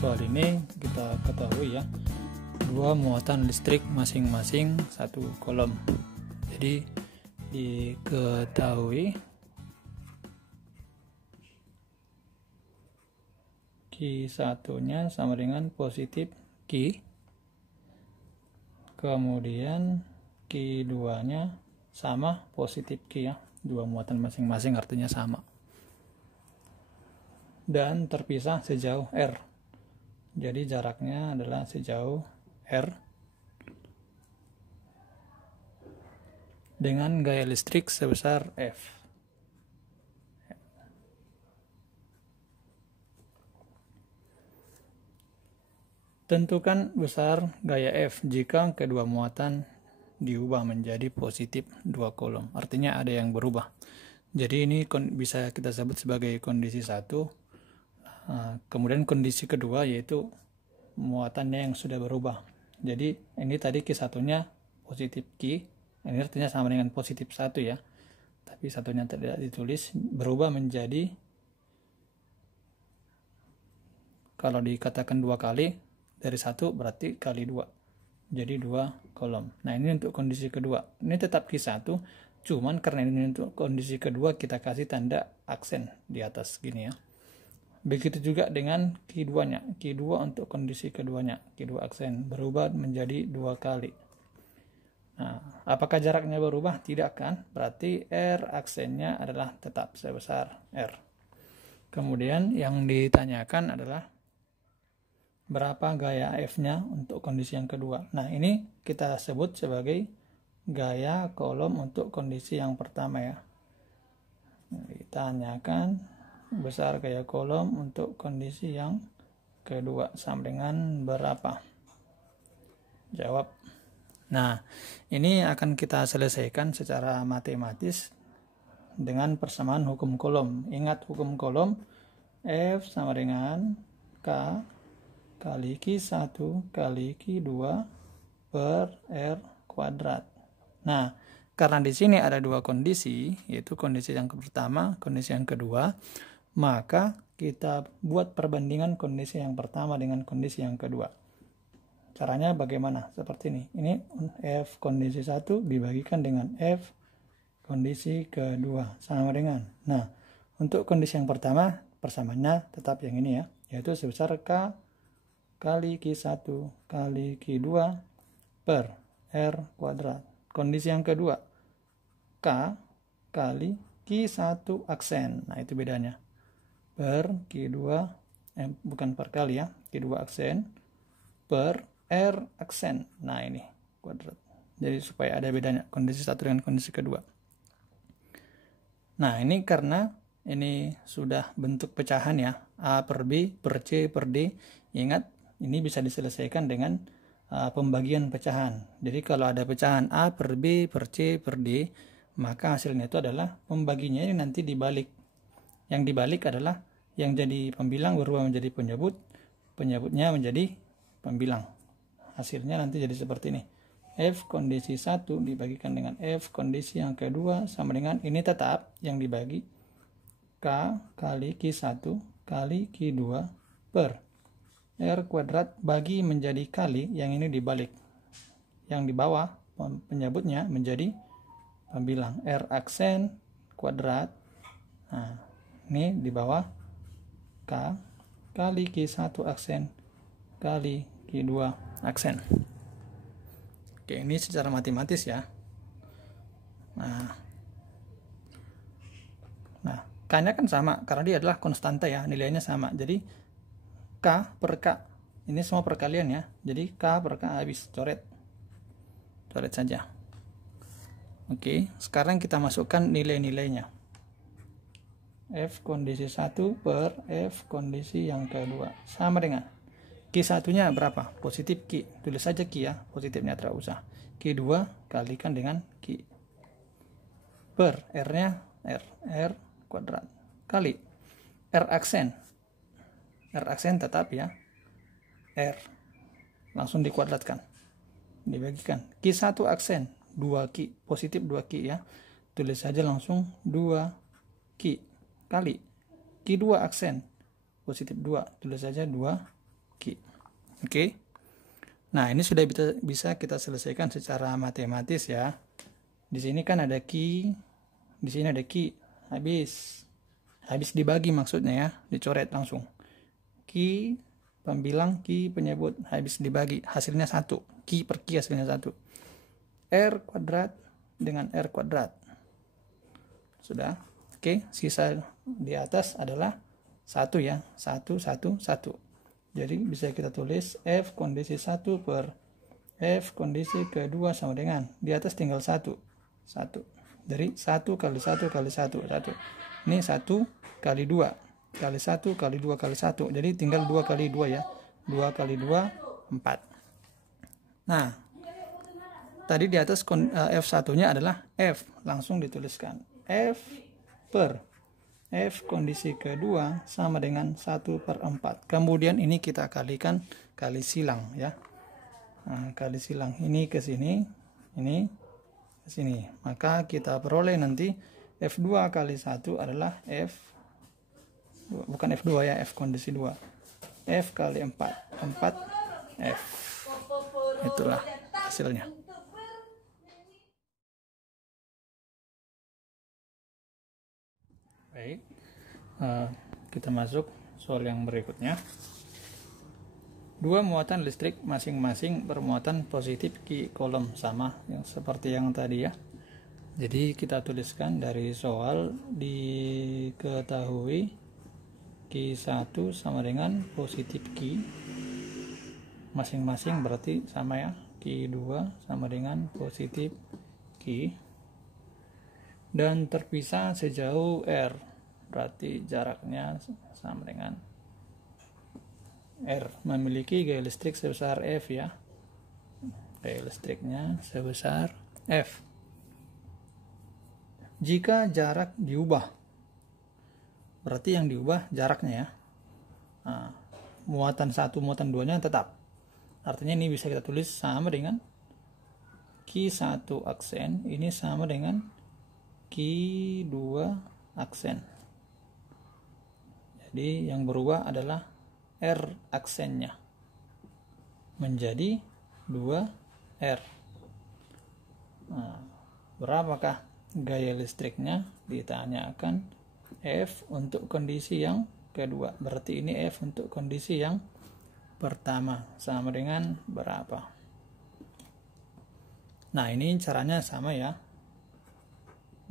soal ini kita ketahui ya, dua muatan listrik masing-masing satu kolom. Jadi diketahui Q1 nya sama dengan positif Q, kemudian Q2 nya sama positif Q ya, dua muatan masing-masing artinya sama, dan terpisah sejauh R. Jadi jaraknya adalah sejauh R dengan gaya listrik sebesar F. Tentukan besar gaya F jika kedua muatan diubah menjadi positif dua kolom. Artinya ada yang berubah. Jadi ini bisa kita sebut sebagai kondisi 1. Kemudian kondisi kedua yaitu muatannya yang sudah berubah. Jadi ini tadi Q1 nya positif Q, ini artinya sama dengan positif 1 ya, tapi satunya tidak ditulis, berubah menjadi, kalau dikatakan dua kali dari 1 berarti kali 2, jadi 2 kolom. Nah ini untuk kondisi kedua, ini tetap Q1, cuman karena ini untuk kondisi kedua kita kasih tanda aksen di atas gini ya. Begitu juga dengan Q2 nya, Q2 untuk kondisi keduanya, Q2 aksen berubah menjadi 2 kali. Nah, apakah jaraknya berubah? Tidak kan? Berarti R aksennya adalah tetap sebesar R. Kemudian yang ditanyakan adalah berapa gaya F-nya untuk kondisi yang kedua. Nah, ini kita sebut sebagai gaya kolom untuk kondisi yang pertama ya. Ditanyakan besar gaya kolom untuk kondisi yang kedua sama dengan berapa? Jawab. Nah, ini akan kita selesaikan secara matematis dengan persamaan hukum kolom. Ingat hukum kolom, F sama dengan K kali Q1 kali Q2 per R kuadrat. Nah, karena di sini ada dua kondisi, yaitu kondisi yang pertama, kondisi yang kedua, maka kita buat perbandingan kondisi yang pertama dengan kondisi yang kedua. Caranya bagaimana? Seperti ini. Ini F kondisi 1 dibagikan dengan F kondisi kedua sama dengan. Nah, untuk kondisi yang pertama persamaannya tetap yang ini ya, yaitu sebesar K kali Q1 kali Q2 per R kuadrat. Kondisi yang kedua, K kali Q1 aksen. Nah, itu bedanya. Per Q2, bukan per kali ya, Q2 aksen per R aksen. Nah, ini kuadrat. Jadi supaya ada bedanya kondisi 1 dengan kondisi kedua. Nah, ini karena ini sudah bentuk pecahan ya, A per B per C per D. Ingat, ini bisa diselesaikan dengan pembagian pecahan. Jadi kalau ada pecahan A per B per C per D, maka hasilnya itu adalah pembaginya ini nanti dibalik. Yang dibalik adalah yang jadi pembilang berubah menjadi penyebut, penyebutnya menjadi pembilang. Hasilnya nanti jadi seperti ini. F kondisi 1 dibagikan dengan F kondisi yang kedua sama dengan, ini tetap yang dibagi, K kali Q1 kali Q2 per R kuadrat bagi menjadi kali, yang ini dibalik. Yang di bawah penyebutnya menjadi pembilang, R aksen kuadrat. Nah, ini di bawah K kali Q1 aksen kali Q2 aksen. Oke, ini secara matematis ya. Nah, K-nya kan sama karena dia adalah konstanta ya, nilainya sama. Jadi K per K, ini semua perkalian ya. Jadi K per K habis, coret saja. Oke, sekarang kita masukkan nilai-nilainya. F kondisi 1 per F kondisi yang kedua sama dengan Q1 nya berapa? Positif Q, tulis saja Q ya, positifnya tidak usah. Q2 kalikan dengan Q per R nya R kuadrat kali R aksen tetap ya, R langsung dikuadratkan, dibagikan Q1 aksen 2Q, positif 2Q ya, tulis saja langsung 2Q kali Q2 aksen positif 2, tulis saja 2 Ki. Oke. Nah, ini sudah bisa kita selesaikan secara matematis ya. Di sini kan ada Ki, di sini ada Ki. Habis dibagi maksudnya ya, dicoret langsung. Ki pembilang, Ki penyebut, habis dibagi, hasilnya 1. Ki per Ki hasilnya 1. R kuadrat dengan R kuadrat. Sudah. Oke, sisa di atas adalah 1 ya. 1, 1, 1. Jadi bisa kita tulis F kondisi 1 per F kondisi kedua sama dengan, di atas tinggal 1. 1. Dari 1 kali 1 kali 1. 1. Ini 1 kali 2. Kali 1 kali 2 kali 1. Jadi tinggal 2 kali 2 ya. 2 kali 2, 4. Nah, tadi di atas F1-nya adalah F. Langsung dituliskan. F per F kondisi kedua sama dengan 1 per 4. Kemudian ini kita kalikan kali silang ya. Nah, kali silang. Ini ke sini. Ini ke sini. Maka kita peroleh nanti F2 kali 1 adalah F. Bukan F2 ya. F kondisi 2. F kali 4. 4 F. Itulah hasilnya. Baik, kita masuk soal yang berikutnya. Dua muatan listrik masing-masing bermuatan positif Ki kolom, sama yang seperti yang tadi ya. Jadi kita tuliskan dari soal diketahui Q1 sama dengan positif Q, masing-masing berarti sama ya. Q2 sama dengan positif Q, dan terpisah sejauh R, berarti jaraknya sama dengan R, memiliki gaya listrik sebesar F ya. Gaya listriknya sebesar F. Jika jarak diubah, berarti yang diubah jaraknya ya. Nah, muatan 1, muatan 2-nya tetap. Artinya ini bisa kita tulis sama dengan Q1 aksen, ini sama dengan Q2 aksen. Jadi yang berubah adalah R aksennya menjadi 2R. Nah, berapakah gaya listriknya? Ditanyakan F untuk kondisi yang kedua. Berarti ini F untuk kondisi yang pertama sama dengan berapa? Nah, ini caranya sama ya.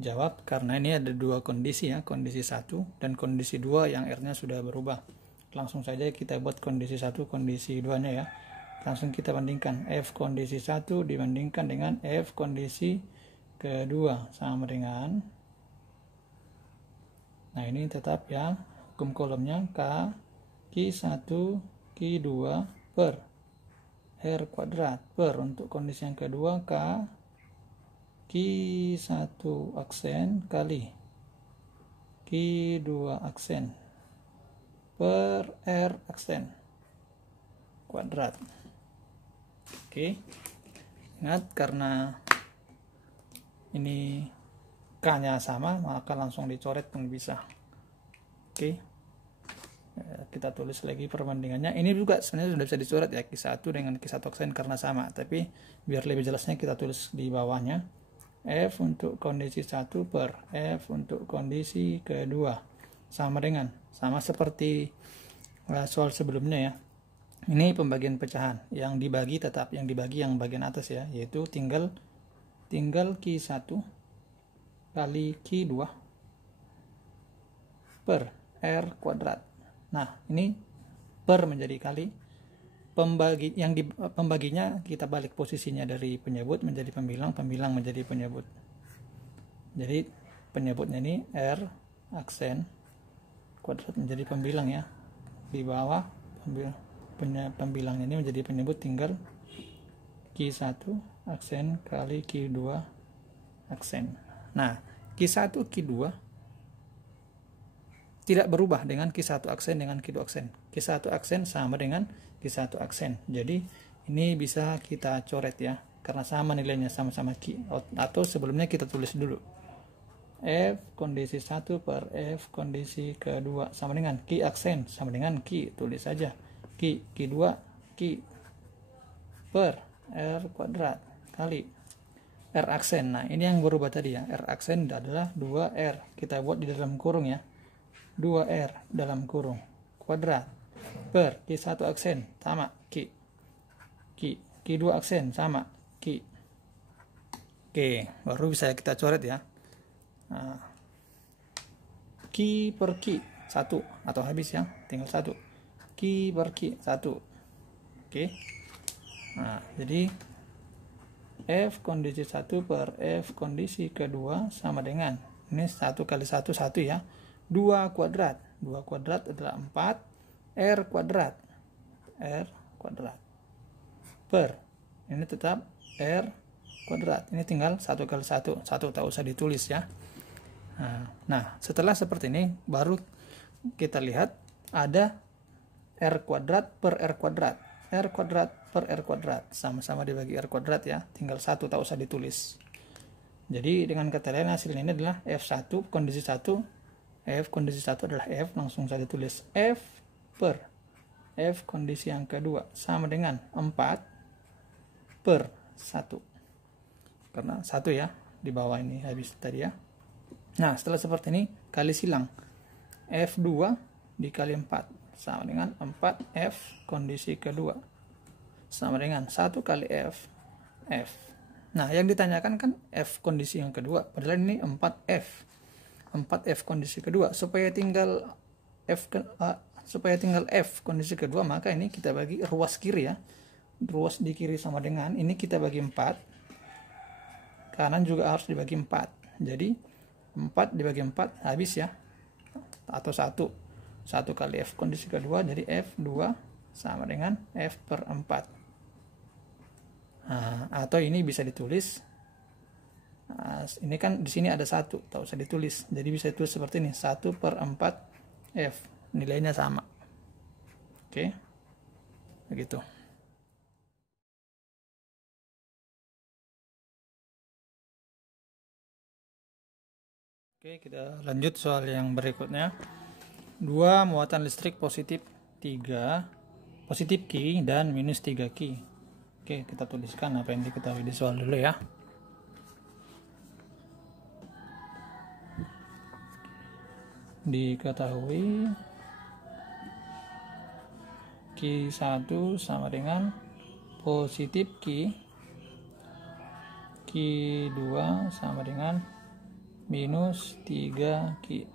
Jawab karena ini ada dua kondisi ya, kondisi 1 dan kondisi 2 yang R-nya sudah berubah. Langsung saja kita buat kondisi 1, kondisi 2-nya ya. Langsung kita bandingkan F kondisi 1 dibandingkan dengan F kondisi kedua sama dengan, nah ini tetap ya, hukum kolomnya K Q1 Q2 per R kuadrat per untuk kondisi yang kedua K Q1 aksen kali Q2 aksen per R aksen kuadrat. Oke, ingat karena ini K-nya sama maka langsung dicoret pun bisa. Oke, kita tulis lagi perbandingannya. Ini juga sebenarnya sudah bisa dicoret ya, Q1 dengan Q1 aksen karena sama, tapi biar lebih jelasnya kita tulis di bawahnya F untuk kondisi 1 per F untuk kondisi kedua sama dengan, sama seperti soal sebelumnya ya. Ini pembagian pecahan, yang dibagi tetap yang dibagi yang bagian atas ya, yaitu tinggal Q1 kali Q2 per R kuadrat. Nah, ini per menjadi kali, pembaginya kita balik posisinya dari penyebut menjadi pembilang, pembilang menjadi penyebut. Jadi penyebutnya ini R aksen kuadrat menjadi pembilang ya. Di bawah pembilangnya ini menjadi penyebut, tinggal Q1 aksen kali Q2 aksen. Nah, Q1 Q2 tidak berubah dengan Q1 aksen dengan Q2 aksen. Q1 aksen sama dengan Q1 aksen. Jadi ini bisa kita coret ya, karena sama nilainya, sama-sama Q. Atau sebelumnya kita tulis dulu F kondisi 1 per F kondisi kedua sama dengan Q aksen sama dengan Q. Tulis saja Q2 Q per R kuadrat kali R aksen. Nah ini yang berubah tadi ya, R aksen adalah 2R, kita buat di dalam kurung ya, 2R dalam kurung kuadrat per Q1 aksen sama Q2 aksen sama Q. Oke, baru bisa kita coret ya. Nah, Q per Q 1 atau habis ya, tinggal 1 Q per Q 1. Oke, nah jadi F kondisi 1 per F kondisi kedua sama dengan, ini 1 kali 1 1 ya, 2 kuadrat adalah 4 R kuadrat per, ini tetap R kuadrat, ini tinggal 1 kali 1 tak usah ditulis ya. Nah setelah seperti ini baru kita lihat ada R kuadrat per R kuadrat, R kuadrat per R kuadrat, sama-sama dibagi R kuadrat ya, tinggal 1 tak usah ditulis. Jadi dengan kata lain hasilnya ini adalah F1 kondisi 1, F kondisi 1 adalah F, langsung saya tulis F per F kondisi yang kedua sama dengan 4 per 1, karena 1 ya di bawah ini habis tadi ya. Nah setelah seperti ini kali silang, F2 dikali 4 sama dengan 4F kondisi kedua sama dengan 1 kali F. Nah yang ditanyakan kan F kondisi yang kedua, padahal ini 4F kondisi kedua. Supaya tinggal F kondisi kedua, maka ini kita bagi ruas kiri ya, ruas di kiri sama dengan ini kita bagi 4, kanan juga harus dibagi 4, jadi 4 dibagi 4 habis ya, atau 1 kali F kondisi kedua, jadi F2 sama dengan F per 4. Nah, atau ini bisa ditulis, nah, ini kan di sini ada 1, tak usah ditulis, jadi bisa ditulis seperti ini, 1 per 4 F, nilainya sama. Oke, begitu. Oke, kita lanjut soal yang berikutnya. 2 muatan listrik positif 3, positif Q dan minus 3 Q. Oke, kita tuliskan apa yang diketahui di soal dulu ya. Diketahui Q1 sama dengan positif Q, Q2 sama dengan minus 3 Q.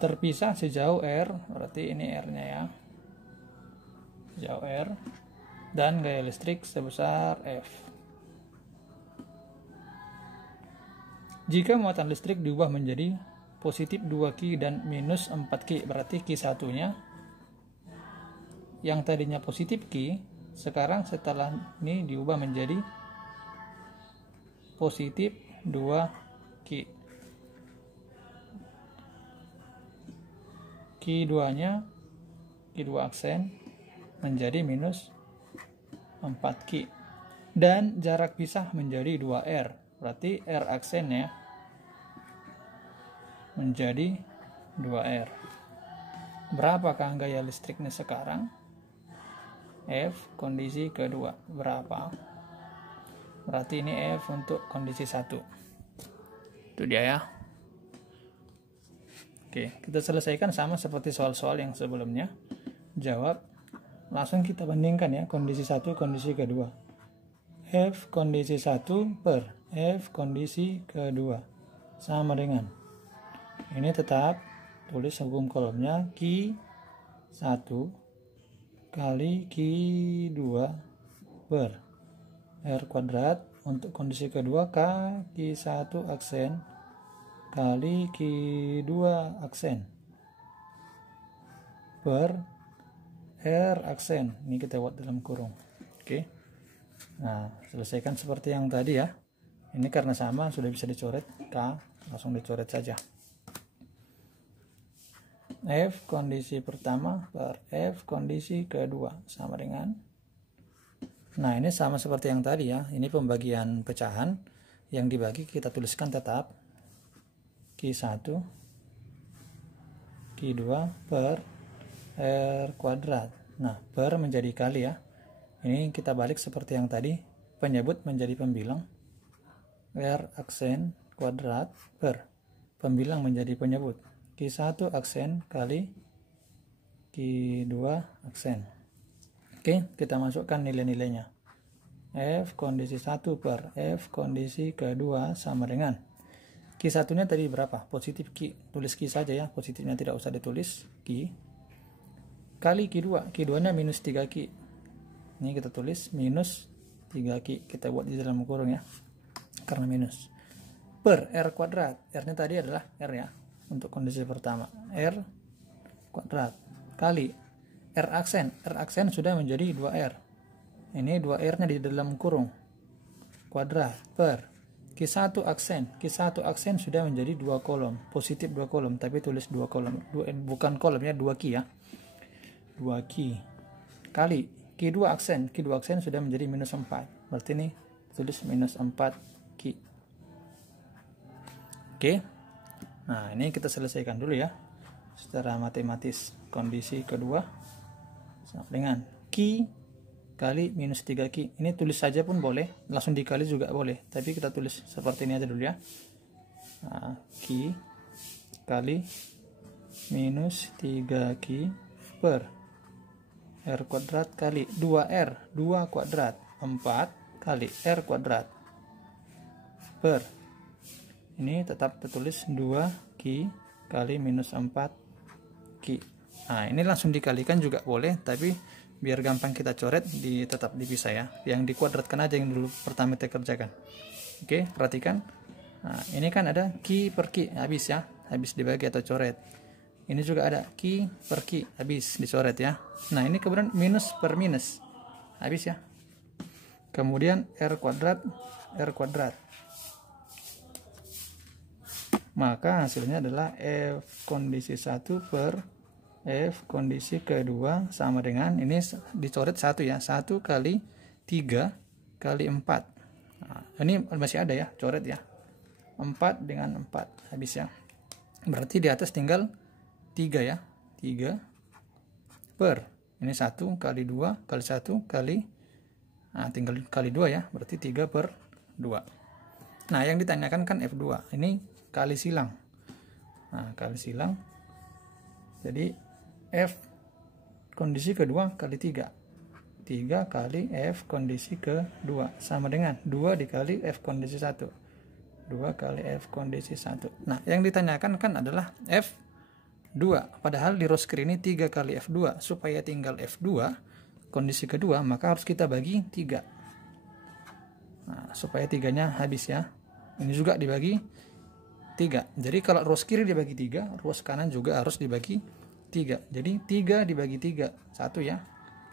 Terpisah sejauh R, berarti ini R-nya ya, sejauh R, dan gaya listrik sebesar F. Jika muatan listrik diubah menjadi positif 2Q dan minus 4Q, berarti Q1-nya yang tadinya positif Q, sekarang setelah ini diubah menjadi positif 2Q. Q2-nya, Q2 aksen menjadi minus 4Q. Dan jarak pisah menjadi 2R. Berarti R aksennya menjadi 2R. Berapakah gaya listriknya sekarang? F kondisi kedua berapa? Berarti ini F untuk kondisi 1. Itu dia ya. Oke, kita selesaikan sama seperti soal-soal yang sebelumnya. Jawab, langsung kita bandingkan ya, kondisi 1, kondisi kedua. F kondisi 1 per F kondisi kedua sama dengan, ini tetap tulis hukum kolomnya, Q1 kali Q2 per R kuadrat, untuk kondisi kedua Q1 aksen kali Q2 aksen per R aksen, ini kita buat dalam kurung. Oke, nah selesaikan seperti yang tadi ya, ini karena sama sudah bisa dicoret, langsung dicoret saja. F kondisi pertama per F kondisi kedua sama dengan, nah ini sama seperti yang tadi ya, ini pembagian pecahan, yang dibagi kita tuliskan tetap Q1 Q2 per R kuadrat. Nah, per menjadi kali ya. Ini kita balik seperti yang tadi, penyebut menjadi pembilang, R aksen kuadrat per pembilang menjadi penyebut, Q1 aksen kali Q2 aksen. Oke, kita masukkan nilai-nilainya. F kondisi 1 per F kondisi kedua sama dengan Q1 nya tadi berapa? Positif Q, tulis Q saja ya, positifnya tidak usah ditulis, Q kali Q2, Q2 nya minus 3Q. Ini kita tulis minus 3Q, kita buat di dalam kurung ya, karena minus, per R kuadrat. R nya tadi adalah R ya, untuk kondisi pertama, R kuadrat kali R aksen sudah menjadi 2R, ini 2R nya di dalam kurung kuadrat, per Q1 aksen sudah menjadi 2 kolom, positif 2 kolom, tapi tulis 2 kolom, bukan kolom ya, 2Q ya, 2Q kali Q2 aksen sudah menjadi minus 4, berarti ini tulis minus 4Q. Oke, nah ini kita selesaikan dulu ya secara matematis. Kondisi kedua sama dengan Q kali minus 3Q. Ini tulis saja pun boleh, langsung dikali juga boleh, tapi kita tulis seperti ini aja dulu ya. Nah, Q kali minus 3Q per R kuadrat kali 2R, 2 kuadrat, 4 kali R kuadrat per, ini tetap tertulis 2Q kali minus 4Q. Nah, ini langsung dikalikan juga boleh, tapi biar gampang kita coret, tetap dipisah ya. Yang dikuadratkan aja yang dulu pertama kita kerjakan. Oke, perhatikan. Nah, ini kan ada Q per Q, habis ya, habis dibagi atau coret. Ini juga ada Q per Q, habis dicoret ya. Nah, ini kemudian minus per minus, habis ya. Kemudian R kuadrat, maka hasilnya adalah F kondisi 1 per F kondisi kedua sama dengan, ini dicoret 1 ya, 1 kali 3 kali 4. Nah, ini masih ada ya, coret ya, 4 dengan 4, habis ya. Berarti di atas tinggal 3 ya, 3 per, ini 1 kali 2 kali 1 kali, nah tinggal kali 2 ya, berarti 3 per 2. Nah, yang ditanyakan kan F2, ini kali silang. Nah, kali silang, jadi F kondisi kedua kali 3 kali F kondisi kedua sama dengan 2 dikali F kondisi 1, 2 kali F kondisi 1. Nah, yang ditanyakan kan adalah F2, padahal di row screen ini 3 kali F2, supaya tinggal F2 kondisi kedua, maka harus kita bagi 3. Nah, supaya 3-nya habis ya. Ini juga dibagi 3. Jadi kalau row kiri dibagi 3, row kanan juga harus dibagi 3. Jadi 3 dibagi 3, 1 ya.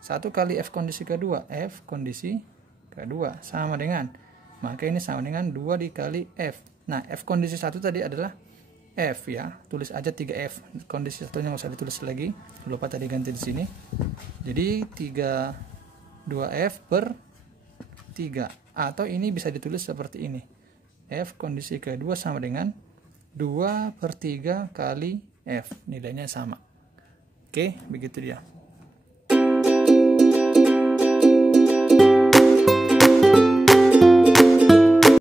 1 kali F kondisi kedua, F kondisi kedua sama dengan, maka ini sama dengan 2 dikali F. Nah, F kondisi 1 tadi adalah F ya, tulis aja 3F. Kondisi satunya nggak usah ditulis lagi, lupa tadi ganti di sini. Jadi 2F per 3, atau ini bisa ditulis seperti ini, F kondisi kedua sama dengan 2 per 3 kali F, nilainya sama. Oke, begitu dia.